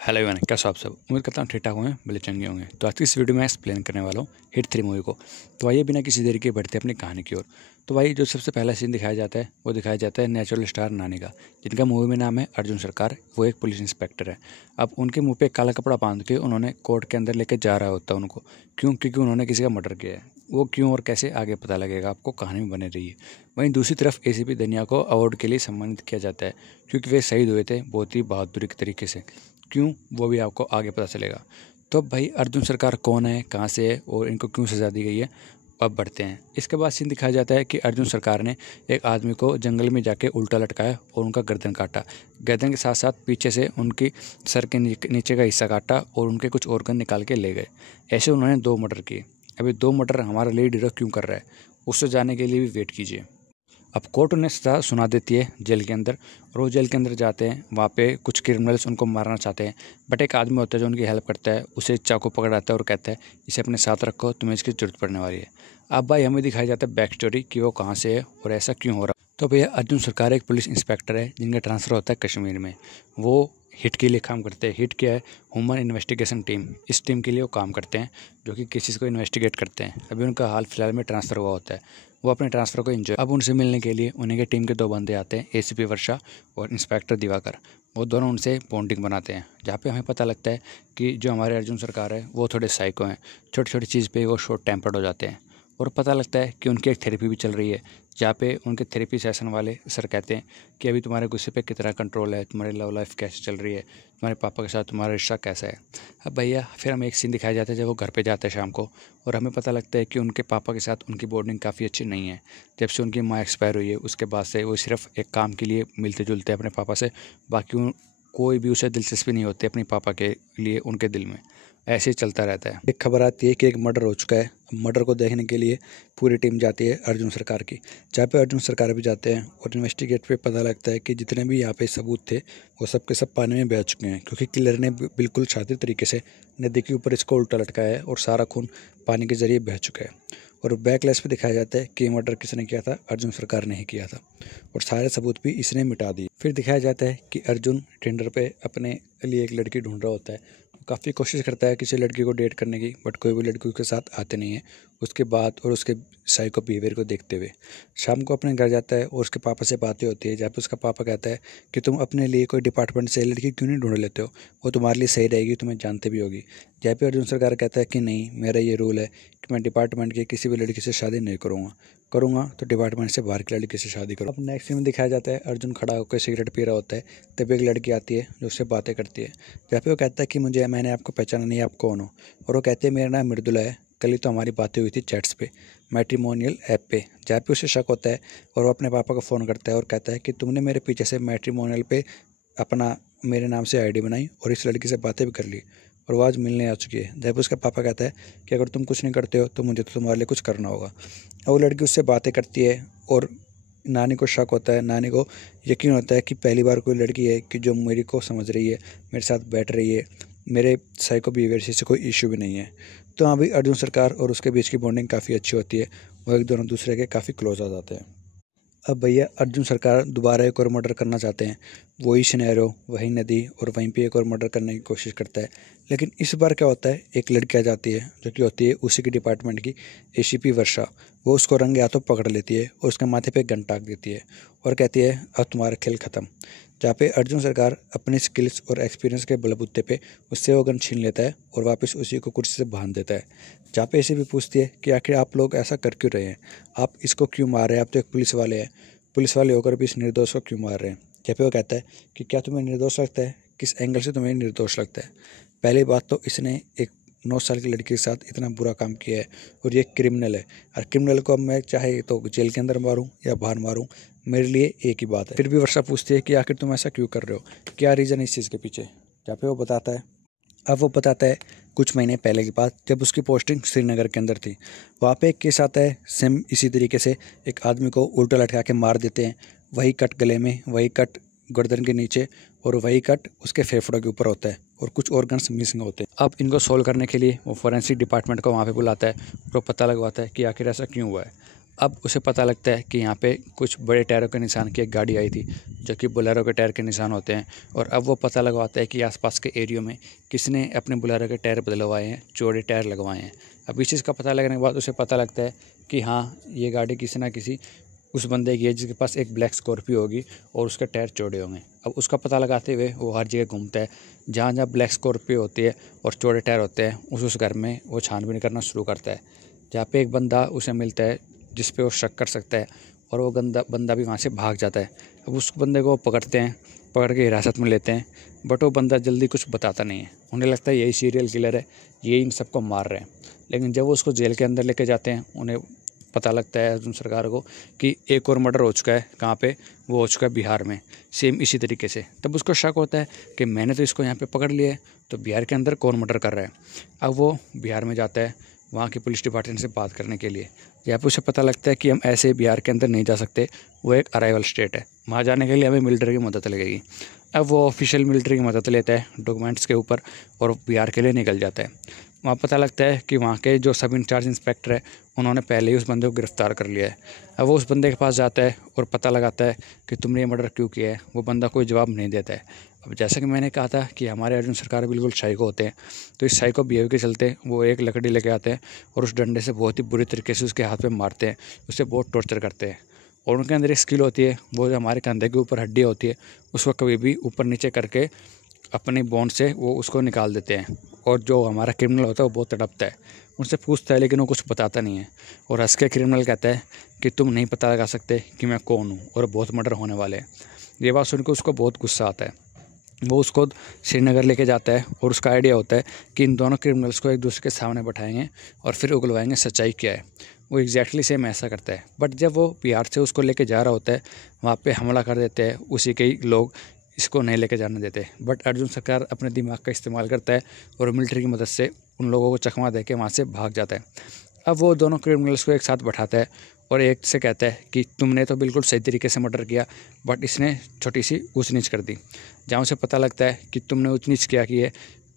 Hello everyone, कैसे हो आप सब। उम्मीद करता हूँ ठीक ठाक होंगे, भले चंगे होंगे। तो आज की इस वीडियो में एक्सप्लेन करने वाला हूँ हिट 3 मूवी को। तो आइए बिना किसी देरी के बढ़ते अपनी कहानी की ओर। तो भाई जो सबसे पहला सीन दिखाया जाता है वो दिखाया जाता है नेचुरल स्टार नानी का, जिनका मूवी में नाम है अर्जुन सरकार। वो एक पुलिस इंस्पेक्टर है। अब उनके मुँह पर काला कपड़ा बांध के उन्होंने कोर्ट के अंदर लेकर जा रहा होता है उनको। क्यों? क्योंकि उन्होंने किसी का मर्डर किया है। वो क्यों और कैसे आगे पता लगेगा आपको, कहानी में बने रहिए। वहीं दूसरी तरफ एसीपी दनिया को अवार्ड के लिए सम्मानित किया जाता है, क्योंकि वे शहीद हुए थे बहुत ही बहादुरी के तरीके से। क्यों, वो भी आपको आगे पता चलेगा। तो अब भाई अर्जुन सरकार कौन है, कहाँ से है और इनको क्यों सज़ा दी गई है, अब बढ़ते हैं। इसके बाद सीन दिखाया जाता है कि अर्जुन सरकार ने एक आदमी को जंगल में जाके उल्टा लटकाया और उनका गर्दन काटा। गर्दन के साथ साथ पीछे से उनकी सर के नीचे का हिस्सा काटा और उनके कुछ ऑर्गन निकाल के ले गए। ऐसे उन्होंने 2 मर्डर किए। अभी 2 मर्डर हमारा लीड हीरो क्यों कर रहा है, उससे जाने के लिए भी वेट कीजिए। अब कोर्ट उन्हें सज़ा सुना देती है जेल के अंदर, और वो जेल के अंदर जाते हैं। वहाँ पे कुछ क्रिमिनल्स उनको मारना चाहते हैं, बट एक आदमी होता है जो उनकी हेल्प करता है। उसे चाकू पकड़ाता है और कहता है इसे अपने साथ रखो, तुम्हें इसकी ज़रूरत पड़ने वाली है। अब भाई हमें दिखाया जाता है बैक स्टोरी कि वो कहाँ से है और ऐसा क्यों हो रहा है। तो भैया अर्जुन सरकार एक पुलिस इंस्पेक्टर है जिनका ट्रांसफ़र होता है कश्मीर में। वो हिट के लिए काम करते हैं। हिट क्या है? Human investigation team. इस टीम के लिए वो काम करते हैं जो कि केसेस को इन्वेस्टिगेट करते हैं। अभी उनका हाल फिलहाल में ट्रांसफ़र हुआ होता है। वो अपने ट्रांसफ़र को एंजॉय। अब उनसे मिलने के लिए उन्हीं के टीम के 2 बंदे आते हैं, एसीपी वर्षा और इंस्पेक्टर दिवाकर। वो दोनों उनसे बॉन्डिंग बनाते हैं, जहाँ पे हमें पता लगता है कि जो हमारे अर्जुन सरकार है वो थोड़े साइको हैं। छोटी छोटी चीज़ पे वो शॉर्ट टेम्पर्ड हो जाते हैं। और पता लगता है कि उनकी एक थेरेपी भी चल रही है, जहाँ पे उनके थेरेपी सेशन वाले सर कहते हैं कि अभी तुम्हारे गुस्से पे कितना कंट्रोल है, तुम्हारी लव लाइफ कैसे चल रही है, तुम्हारे पापा के साथ तुम्हारा रिश्ता कैसा है। अब भैया फिर हमें एक सीन दिखाया जाता है जब वो घर पे जाते हैं शाम को, और हमें पता लगता है कि उनके पापा के साथ उनकी बॉन्डिंग काफ़ी अच्छी नहीं है। जब से उनकी माँ एक्सपायर हुई है उसके बाद से वो सिर्फ एक काम के लिए मिलते जुलते हैं अपने पापा से। बाकी कोई भी उसे दिलचस्पी नहीं होती अपने पापा के लिए उनके दिल में। ऐसे ही चलता रहता है। एक खबर आती है कि एक मर्डर हो चुका है। मर्डर को देखने के लिए पूरी टीम जाती है अर्जुन सरकार की, जहाँ पे अर्जुन सरकार भी जाते हैं। और इन्वेस्टिगेट पे पता लगता है कि जितने भी यहाँ पे सबूत थे वो सब के सब पानी में बह चुके हैं, क्योंकि किलर ने बिल्कुल शातिर तरीके से नदी के ऊपर इसको उल्टा लटकाया है और सारा खून पानी के जरिए बह चुका है। और बैकलेस पे दिखाया जाता है कि मर्डर किसने किया था, अर्जुन सरकार ने ही किया था, और सारे सबूत भी इसने मिटा दिए। फिर दिखाया जाता है कि अर्जुन टिंडर पे अपने लिए एक लड़की ढूंढ रहा होता है। काफ़ी कोशिश करता है किसी लड़की को डेट करने की, बट कोई भी लड़की उसके साथ आते नहीं है। उसके बाद और उसके साइको बिहेवियर को देखते हुए शाम को अपने घर जाता है और उसके पापा से बातें होती है, जहाँ पे उसका पापा कहता है कि तुम अपने लिए कोई डिपार्टमेंट से लड़की क्यों नहीं ढूंढ लेते हो, वो तुम्हारे लिए सही रहेगी, तुम्हें जानते भी होगी। जहाँ पे अर्जुन सरकार कहता है कि नहीं, मेरा ये रूल है कि मैं डिपार्टमेंट की किसी भी लड़की से शादी नहीं करूँगा तो डिपार्टमेंट से बाहर की लड़की से शादी करूँ। अब नेक्स्ट में दिखाया जाता है अर्जुन खड़ा होकर सिगरेट पी रहा होता है। तब एक लड़की आती है जो उससे बातें करती है, जहाँ पे वो कहता है कि मैंने आपको पहचाना नहीं, आप कौन हो। और वो कहते हैं मेरा नाम मृदुला है, कल ही तो हमारी बातें हुई थी चैट्स पे, मैट्रिमोनियल ऐप पे। जहाँ पे उसे शक होता है और वो अपने पापा को फ़ोन करता है और कहता है कि तुमने मेरे पीछे से मैट्रिमोनियल पे अपना मेरे नाम से आईडी बनाई और इस लड़की से बातें भी कर ली, और वो आज मिलने आ चुकी है। जब उसका पापा कहता है कि अगर तुम कुछ नहीं करते हो तो मुझे तो तुम्हारे लिए कुछ करना होगा। और वो लड़की उससे बातें करती है और नानी को शक होता है, नानी को यकीन होता है कि पहली बार कोई लड़की है कि जो मेरी को समझ रही है, मेरे साथ बैठ रही है, मेरे साइको बिहेवियर से कोई इशू भी नहीं है। तो हाँ भाई, अर्जुन सरकार और उसके बीच की बॉन्डिंग काफ़ी अच्छी होती है। वो एक दोनों दूसरे के काफ़ी क्लोज आ जाते हैं। अब भैया अर्जुन सरकार दोबारा एक और मर्डर करना चाहते हैं। वही सिनेरियो, वही नदी, और वहीं पे एक और मर्डर करने की कोशिश करता है। लेकिन इस बार क्या होता है, एक लड़की आ जाती है जो कि होती है उसी की डिपार्टमेंट की एसीपी वर्षा। वो उसको रंगे हाथों पकड़ लेती है और उसके माथे पे गन टाक देती है और कहती है अब तुम्हारा खेल ख़त्म। जहाँ पे अर्जुन सरकार अपनी स्किल्स और एक्सपीरियंस के बलबूते पे उससे वो गन छीन लेता है और वापस उसी को कुर्सी से बांध देता है। जहाँ पे ऐसे भी पूछती है कि आखिर आप लोग ऐसा कर क्यों रहे हैं, आप इसको क्यों मार रहे हैं, आप तो एक पुलिस वाले हैं, पुलिस वाले होकर भी इस निर्दोष को क्यों मार रहे हैं। जहाँ पे वो कहता है कि क्या तुम्हें निर्दोष लगता है, किस एंगल से तुम्हें निर्दोष लगता है। पहली बात तो इसने एक 9 साल की लड़की के साथ इतना बुरा काम किया है और ये क्रिमिनल है, और क्रिमिनल को अब मैं चाहे तो जेल के अंदर मारूं या बाहर मारूं, मेरे लिए एक ही बात है। फिर भी वर्षा पूछती है कि आखिर तुम ऐसा क्यों कर रहे हो, क्या रीज़न है इस चीज़ के पीछे। जहाँ पे वो बताता है, अब वो बताता है कुछ महीने पहले की बात, जब उसकी पोस्टिंग श्रीनगर के अंदर थी। वहाँ पे एक केस आता है सेम इसी तरीके से, एक आदमी को उल्टा लटका के मार देते हैं। वही कट गले में, वही कट गर्दन के नीचे, और वही कट उसके फेफड़ों के ऊपर होता है, और कुछ ऑर्गन्स मिसिंग होते हैं। अब इनको सोल्व करने के लिए वो फॉरेंसिक डिपार्टमेंट को वहाँ पे बुलाता है और पता लगवाता है कि आखिर ऐसा क्यों हुआ है। अब उसे पता लगता है कि यहाँ पे कुछ बड़े टायरों के निशान की एक गाड़ी आई थी, जो कि बोलेरो के टायर के निशान होते हैं। और अब वो पता लगवाता है कि आसपास के एरियो में किसने अपने बोलेरो के टायर बदलवाए हैं, चौड़े टायर लगवाए हैं। अब इस चीज़ का पता लगने के बाद उसे पता लगता है कि हाँ, ये गाड़ी किसी ना किसी उस बंदे की है जिसके पास एक ब्लैक स्कॉर्पियो होगी और उसके टायर चौड़े होंगे। अब उसका पता लगाते हुए वो हर जगह घूमता है, जहाँ जहाँ ब्लैक स्कॉर्पियो होती है और चौड़े टायर होते हैं, उस घर में वो छानबीन करना शुरू करता है। जहाँ पे एक बंदा उसे मिलता है जिस पे वो शक कर सकता है, और वो बंदा भी वहाँ से भाग जाता है। अब उस बंदे को पकड़ते हैं, पकड़ के हिरासत में लेते हैं, बट वो बंदा जल्दी कुछ बताता नहीं है। उन्हें लगता है यही सीरियल किलर है, ये इन सबको मार रहे हैं। लेकिन जब वो उसको जेल के अंदर लेके जाते हैं, उन्हें पता लगता है अर्जुन सरकार को कि एक और मर्डर हो चुका है। कहाँ पे? वो हो चुका है बिहार में, सेम इसी तरीके से। तब उसको शक होता है कि मैंने तो इसको यहाँ पे पकड़ लिया है, तो बिहार के अंदर कौन मर्डर कर रहा है। अब वो बिहार में जाता है वहाँ की पुलिस डिपार्टमेंट से बात करने के लिए। यहाँ पे उसे पता लगता है कि हम ऐसे बिहार के अंदर नहीं जा सकते, वो एक अराइवल स्टेट है, वहाँ जाने के लिए हमें मिलिट्री की मदद लगेगी। अब वो ऑफिशियल मिलिट्री की मदद लेता है डॉक्यूमेंट्स के ऊपर और बिहार के लिए निकल जाता है। वहाँ पता लगता है कि वहाँ के जो सब इंचार्ज इंस्पेक्टर है, उन्होंने पहले ही उस बंदे को गिरफ्तार कर लिया है। अब वो उस बंदे के पास जाता है और पता लगाता है कि तुमने ये मर्डर क्यों किया है। वो बंदा कोई जवाब नहीं देता है। अब जैसा कि मैंने कहा था कि हमारे अर्जुन सरकार बिल्कुल साइको होते हैं, तो इस साइको बिहेव के चलते वो एक लकड़ी लेके आते हैं और उस डंडे से बहुत ही बुरी तरीके से उसके हाथ पे मारते हैं, उसे बहुत टॉर्चर करते हैं। और उनके अंदर एक स्किल होती है, वो जो हमारे कंधे के ऊपर हड्डी होती है, उसको कभी भी ऊपर नीचे करके अपनी बॉन्ड से वो उसको निकाल देते हैं। और जो हमारा क्रिमिनल होता है वो बहुत तड़पता है, उनसे पूछता है लेकिन वो कुछ बताता नहीं है। और हंस के क्रिमिनल कहता है कि तुम नहीं पता लगा सकते कि मैं कौन हूँ और बहुत मर्डर होने वाले हैं। ये बात सुनकर उसको बहुत गुस्सा आता है। वो उसको श्रीनगर लेके जाता है और उसका आइडिया होता है कि इन दोनों क्रिमिनल्स को एक दूसरे के सामने बैठाएंगे और फिर उगलवाएंगे सच्चाई क्या है। वो एग्जैक्टली सेम ऐसा करता है। बट जब वो बिहार से उसको लेके जा रहा होता है, वहाँ पे हमला कर देते हैं उसी के ही लोग, इसको नहीं लेके जाने देते। बट अर्जुन सरकार अपने दिमाग का इस्तेमाल करता है और मिलिट्री की मदद से उन लोगों को चकमा दे के वहाँ से भाग जाता है। अब वो दोनों क्रिमिनल्स को एक साथ बैठाता है और एक से कहता है कि तुमने तो बिल्कुल सही तरीके से मर्डर किया, बट इसने छोटी सी ऊंच नीच कर दी। जहाँ उसे पता लगता है कि तुमने ऊंच नीच क्या की है,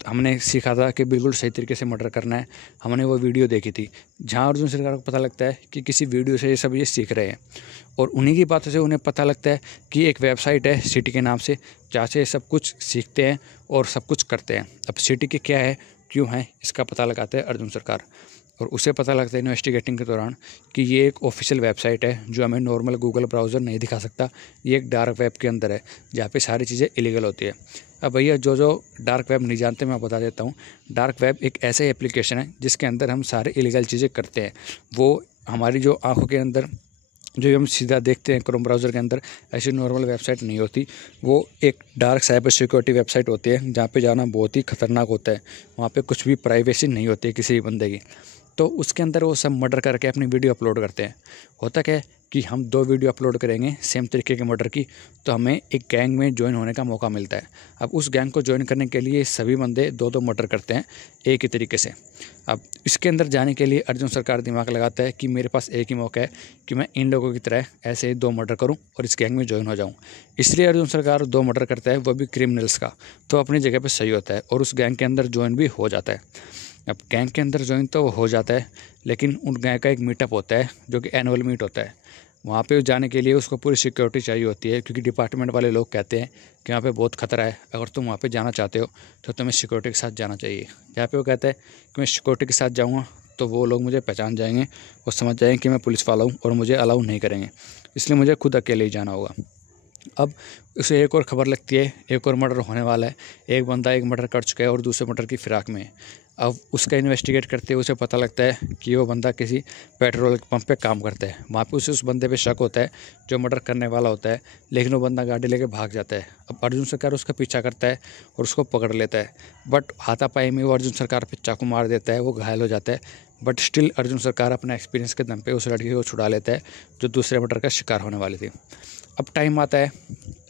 हमने सीखा था कि बिल्कुल सही तरीके से मर्डर करना है, हमने वो वीडियो देखी थी। जहाँ अर्जुन सरकार को पता लगता है कि किसी वीडियो से ये सीख रहे हैं, और उन्हीं की बातों से उन्हें पता लगता है कि एक वेबसाइट है सिटी के नाम से, जहाँ से सब कुछ सीखते हैं और सब कुछ करते हैं। अब सिटी के क्या है, क्यों है, इसका पता लगाते हैं अर्जुन सरकार। और उसे पता लगता है इन्वेस्टिगेटिंग के दौरान कि ये एक ऑफिशियल वेबसाइट है जो हमें नॉर्मल गूगल ब्राउज़र नहीं दिखा सकता। ये एक डार्क वेब के अंदर है जहाँ पे सारी चीज़ें इलीगल होती है। अब भैया जो डार्क वेब नहीं जानते मैं बता देता हूँ। डार्क वेब एक ऐसे एप्लीकेशन है जिसके अंदर हम सारे इलीगल चीज़ें करते हैं। वो हमारी जो आँखों के अंदर जो हम सीधा देखते हैं क्रोम ब्राउज़र के अंदर, ऐसी नॉर्मल वेबसाइट नहीं होती। वो एक डार्क साइबर सिक्योरिटी वेबसाइट होती है जहाँ पे जाना बहुत ही खतरनाक होता है। वहाँ पे कुछ भी प्राइवेसी नहीं होती है किसी भी बंदे की। तो उसके अंदर वो सब मर्डर करके अपनी वीडियो अपलोड करते हैं। होता क्या है कि हम 2 वीडियो अपलोड करेंगे सेम तरीके के मर्डर की, तो हमें एक गैंग में ज्वाइन होने का मौका मिलता है। अब उस गैंग को ज्वाइन करने के लिए सभी बंदे 2-2 मर्डर करते हैं एक ही तरीके से। अब इसके अंदर जाने के लिए अर्जुन सरकार दिमाग लगाता है कि मेरे पास एक ही मौका है कि मैं इन लोगों की तरह ऐसे ही 2 मर्डर करूं और इस गैंग में ज्वाइन हो जाऊं। इसलिए अर्जुन सरकार 2 मर्डर करता है, वो भी क्रिमिनल्स का। तो अपनी जगह पर सही होता है और उस गैंग के अंदर ज्वाइन भी हो जाता है। अब गैंग के अंदर ज्वाइन तो हो जाता है, लेकिन उन गैंग का एक मीटअप होता है जो कि एनुअल मीट होता है। वहाँ पे जाने के लिए उसको पूरी सिक्योरिटी चाहिए होती है, क्योंकि डिपार्टमेंट वाले लोग कहते हैं कि वहाँ पे बहुत खतरा है, अगर तुम वहाँ पे जाना चाहते हो तो तुम्हें सिक्योरिटी के साथ जाना चाहिए। जहाँ पे वो कहता है कि मैं सिक्योरिटी के साथ जाऊँगा तो वो लोग मुझे पहचान जाएंगे और समझ जाएंगे कि मैं पुलिस वाला हूँ और मुझे अलाउ नहीं करेंगे, इसलिए मुझे खुद अकेले ही जाना होगा। अब उसे एक और खबर लगती है, एक और मर्डर होने वाला है। एक बंदा एक मर्डर कर चुका है और दूसरे मर्डर की फिराक में है। अब उसका इन्वेस्टिगेट करते हुए उसे पता लगता है कि वो बंदा किसी पेट्रोल पंप पे काम करता है। वहाँ पे उसे उस बंदे पे शक होता है जो मर्डर करने वाला होता है, लेकिन वो बंदा गाड़ी लेके भाग जाता है। अब अर्जुन सरकार उसका पीछा करता है और उसको पकड़ लेता है, बट हाथापाई में वो अर्जुन सरकार पे चाकू मार देता है, वो घायल हो जाता है। बट स्टिल अर्जुन सरकार अपने एक्सपीरियंस के दम पे उस लड़की को छुड़ा लेता है जो दूसरे मर्डर का शिकार होने वाली थी। अब टाइम आता है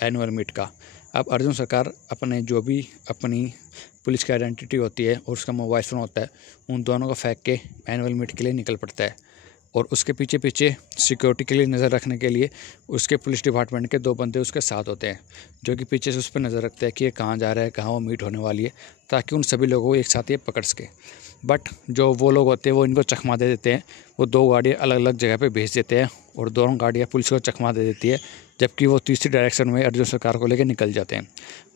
एनुअल मीट का। अब अर्जुन सरकार अपने जो भी अपनी पुलिस की आइडेंटिटी होती है और उसका मोबाइल फ़ोन होता है, उन दोनों को फेंक के एनुअल मीट के लिए निकल पड़ता है। और उसके पीछे पीछे सिक्योरिटी के लिए नज़र रखने के लिए उसके पुलिस डिपार्टमेंट के 2 बंदे उसके साथ होते हैं, जो कि पीछे से उस पर नज़र रखते हैं कि ये कहाँ जा रहा है, कहाँ वो मीट होने वाली है, ताकि उन सभी लोगों को एक साथ ये पकड़ सके। बट जो वो लोग होते हैं वो इनको चकमा दे देते हैं। वो 2 गाड़ियाँ अलग अलग जगह पे भेज देते हैं और दोनों गाड़ियाँ पुलिस को चकमा दे देती है, जबकि वो तीसरी डायरेक्शन में अर्जुन सरकार को लेकर निकल जाते हैं।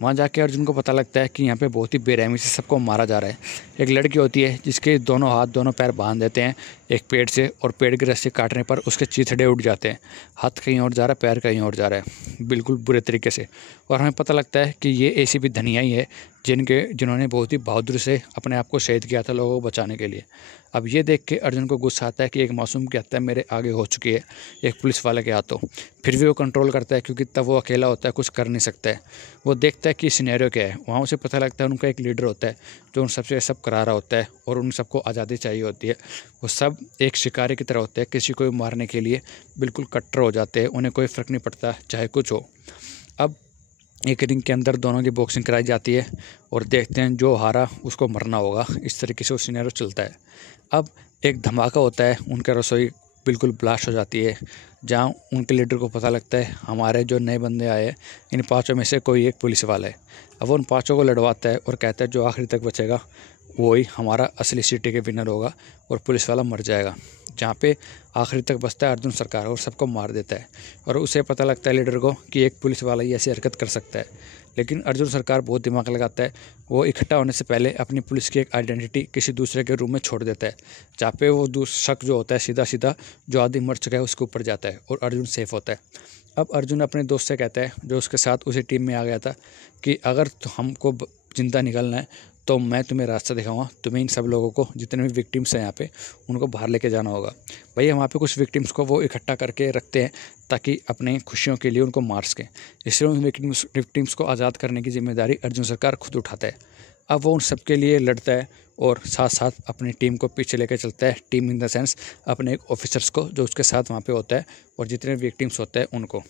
वहाँ जाके अर्जुन को पता लगता है कि यहाँ पे बहुत ही बेरहमी से सबको मारा जा रहा है। एक लड़की होती है जिसके दोनों हाथ दोनों पैर बांध देते हैं एक पेड़ से, और पेड़ की रस्सी काटने पर उसके चीथड़े उठ जाते हैं। हाथ कहीं और जा रहा है, पैर कहीं और जा रहा है, बिल्कुल बुरे तरीके से। और हमें पता लगता है कि ये एसीपी धनिया ही है जिन्होंने बहुत ही बहादुरी से अपने आप को शहीद किया था लोगों को बचाने के लिए। अब ये देख के अर्जुन को गुस्सा आता है कि एक मासूम की हत्या मेरे आगे हो चुकी है एक पुलिस वाले के हाथों। फिर भी वो कंट्रोल करता है, क्योंकि तब वो अकेला होता है, कुछ कर नहीं सकता है। वो देखता है कि सिनेरियो क्या है। वहाँ उसे पता लगता है उनका एक लीडर होता है जो उन सबसे सब करा रहा होता है, और उन सबको आज़ादी चाहिए होती है। वो सब एक शिकारी की तरह होते हैं, किसी को मारने के लिए बिल्कुल कट्टर हो जाते हैं, उन्हें कोई फ़र्क नहीं पड़ता चाहे कुछ हो। अब एक रिंग के अंदर दोनों की बॉक्सिंग कराई जाती है और देखते हैं जो हारा उसको मरना होगा। इस तरीके से वो सिनेरियो चलता है। अब एक धमाका होता है, उनका रसोई बिल्कुल ब्लास्ट हो जाती है, जहाँ उनके लीडर को पता लगता है हमारे जो नए बंदे आए हैं इन 5 में से कोई एक पुलिस वाला है। अब वो उन 5 को लड़वाता है और कहता है जो आखिरी तक बचेगा वही हमारा असली सिटी के विनर होगा, और पुलिस वाला मर जाएगा। जहाँ पे आखिरी तक बचता है अर्जुन सरकार और सबको मार देता है। और उसे पता लगता है लीडर को कि एक पुलिस वाला ही ऐसी हरकत कर सकता है, लेकिन अर्जुन सरकार बहुत दिमाग लगाता है। वो इकट्ठा होने से पहले अपनी पुलिस की एक आइडेंटिटी किसी दूसरे के रूम में छोड़ देता है, जहाँ पे वो शक जो होता है सीधा सीधा जो आदमी मर चुका है उसके ऊपर जाता है और अर्जुन सेफ होता है। अब अर्जुन अपने दोस्त से कहता है जो उसके साथ उसी टीम में आ गया था कि अगर हमको जिंदा निकलना है तो मैं तुम्हें रास्ता दिखाऊंगा, तुम्हें इन सब लोगों को जितने भी विक्टिम्स हैं यहाँ पे उनको बाहर लेके जाना होगा। भैया वहाँ पे कुछ विक्टिम्स को वो इकट्ठा करके रखते हैं ताकि अपने खुशियों के लिए उनको मार सकें, इसलिए उन विक्टिम्स को आज़ाद करने की जिम्मेदारी अर्जुन सरकार खुद उठाता है। अब वो उन सबके लिए लड़ता है और साथ साथ अपनी टीम को पीछे लेकर चलता है। टीम इन द सेंस अपने एक ऑफिसर्स को जो उसके साथ वहाँ पे होता है और जितने विक्टिम्स होते हैं उनको।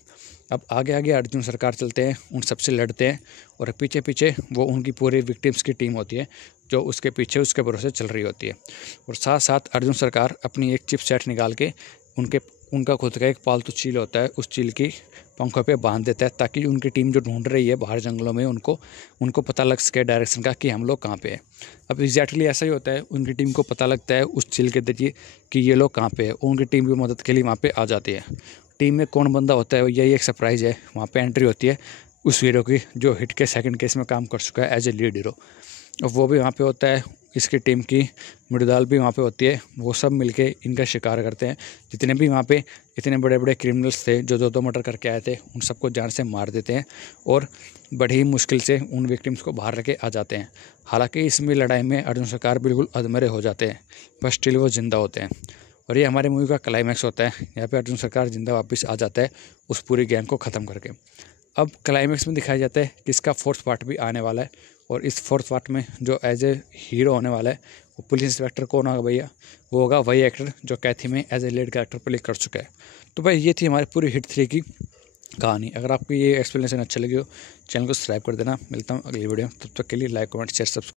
अब आगे आगे अर्जुन सरकार चलते हैं, उन सबसे लड़ते हैं, और पीछे पीछे वो उनकी पूरी विक्टिम्स की टीम होती है जो उसके पीछे उसके भरोसे चल रही होती है। और साथ साथ अर्जुन सरकार अपनी एक चिप सेट निकाल के उनका खुद का एक पालतू चील होता है, उस चील की पंखों पे बांध देता है ताकि उनकी टीम जो ढूंढ रही है बाहर जंगलों में उनको पता लग सके डायरेक्शन का कि हम लोग कहाँ पे हैं। अब एग्जैक्टली ऐसा ही होता है, उनकी टीम को पता लगता है उस चील के जरिए कि ये लोग कहाँ पे है, उनकी टीम की मदद के लिए वहाँ पे आ जाती है। टीम में कौन बंदा होता है यही एक सरप्राइज़ है। वहाँ पे एंट्री होती है उस हीरो की जो हिट के सेकंड केस में काम कर चुका है एज ए लीड हीरो। अब वो भी वहाँ पे होता है, इसकी टीम की मृदाल भी वहाँ पे होती है। वो सब मिलके इनका शिकार करते हैं। जितने भी वहाँ पे इतने बड़े बड़े क्रिमिनल्स थे जो 2-2 मर्डर करके आए थे उन सबको जान से मार देते हैं और बड़ी ही मुश्किल से उन विक्टिम्स को बाहर लेके आ जाते हैं। हालांकि इसमें लड़ाई में अर्जुन सरकार बिल्कुल अधमरे हो जाते हैं, बस स्टिल वो जिंदा होते हैं। और ये हमारे मूवी का क्लाइमैक्स होता है। यहाँ पे अर्जुन सरकार जिंदा वापस आ जाता है उस पूरी गैंग को ख़त्म करके। अब क्लाइमैक्स में दिखाया जाता है कि इसका 4th पार्ट भी आने वाला है, और इस 4th पार्ट में जो एज ए हीरो होने वाला है वो पुलिस इंस्पेक्टर कौन होगा भैया, वो होगा वही एक्टर जो कैथी में as a lead character play कर चुका है। तो भाई ये थी हमारी पूरी हिट 3 की कहानी। अगर आपको ये एक्सप्लेनेशन अच्छा लगे हो चैनल को सब्सक्राइब कर देना। मिलता हूँ अगली वीडियो में, तब तक के लिए लाइक कमेंट शेयर सब्सक्राइब।